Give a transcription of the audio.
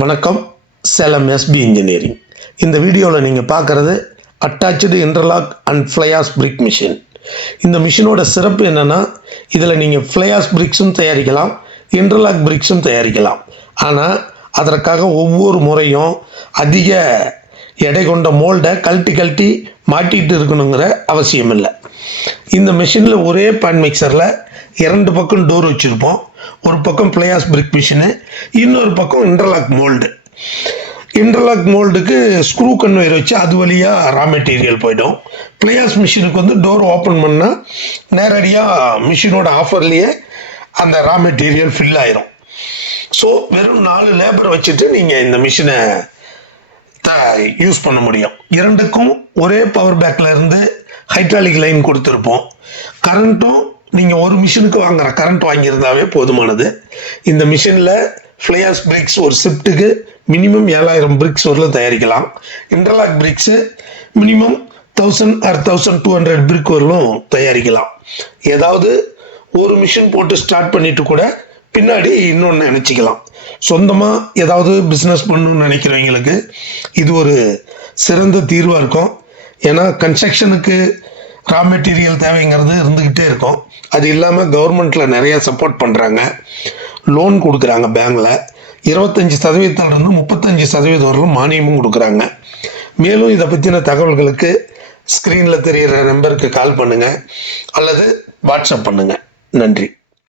வணக்கம். Salem SP engineering. இந்த வீடியோவில் நீங்கள் பார்க்குறது attach interlock and fly ash brick machine. இந்த மிஷினோட சிறப்பு என்னென்னா, இதில் நீங்கள் ஃப்ளையாஸ் பிரிக்ஸும் தயாரிக்கலாம், இன்டர்லாக் பிரிக்ஸும் தயாரிக்கலாம். ஆனால் அதற்காக ஒவ்வொரு முறையும் அதிக எடை கொண்ட மோல்டை கழட்டி மாட்டிகிட்டு இருக்கணுங்கிற அவசியம் இல்லை. இந்த மிஷினில் ஒரே பேன் மிக்சரில் 2 பக்கம் டோர் வச்சுருப்போம். ஒரு பக்கம் ஃப்ளையாஸ் பிரிக் மிஷினு, இன்னொரு பக்கம் இன்டர்லாக் மோல்டு. இன்டர்லாக் மோல்டுக்கு ஸ்க்ரூ கன்வேயர் வச்சு அது வழியாக ரா மெட்டீரியல் போய்டும். ஃப்ளையாஸ் மிஷினுக்கு வந்து டோர் ஓப்பன் பண்ணால் நேரடியாக மிஷினோட ஆஃபர்லேயே அந்த ரா மெட்டீரியல் ஃபில் ஆயிரும். ஸோ வெறும் 4 லேபரை வச்சுட்டு நீங்கள் இந்த மிஷினை யூஸ் பண்ண முடியும். 2க்கும் ஒரே பவர் பேக்கில் இருந்து ஹைட்ராலிக் லைன் கொடுத்துருப்போம். கரண்ட்டும் நீங்கள் ஒரு மிஷினுக்கு வாங்குற கரண்ட் வாங்கியிருந்தாவே போதுமானது. இந்த மிஷினில் ஃப்ளையாஸ் பிரிக்ஸ் ஒரு ஷிஃப்ட்டுக்கு மினிமம் 7000 பிரிக்ஸ் வரலும் தயாரிக்கலாம். இன்டர்லாக் பிரிக்ஸு மினிமம் 1000 or 1200 பிரிக் வரலும் தயாரிக்கலாம். ஏதாவது ஒரு மிஷின் போட்டு ஸ்டார்ட் பண்ணிட்டு கூட பின்னாடி இன்னொன்று நினச்சிக்கலாம். சொந்தமாக ஏதாவது பிஸ்னஸ் பண்ணணும்னு நினைக்கிறவங்களுக்கு இது ஒரு சிறந்த தீர்வாக இருக்கும். ஏன்னா கன்ஸ்ட்ரக்ஷனுக்கு ரா மெட்டீரியல் தேவைங்கிறது இருந்துக்கிட்டே இருக்கும். அது இல்லாமல் கவர்மெண்ட்டில் நிறைய சப்போர்ட் பண்ணுறாங்க, லோன் கொடுக்குறாங்க. பேங்கில் 25% 35% வரலும் மானியமும் கொடுக்குறாங்க. மேலும் இதை பற்றின தகவல்களுக்கு ஸ்க்ரீனில் தெரிகிற நம்பருக்கு கால் பண்ணுங்கள் அல்லது வாட்ஸ்அப் பண்ணுங்கள். நன்றி.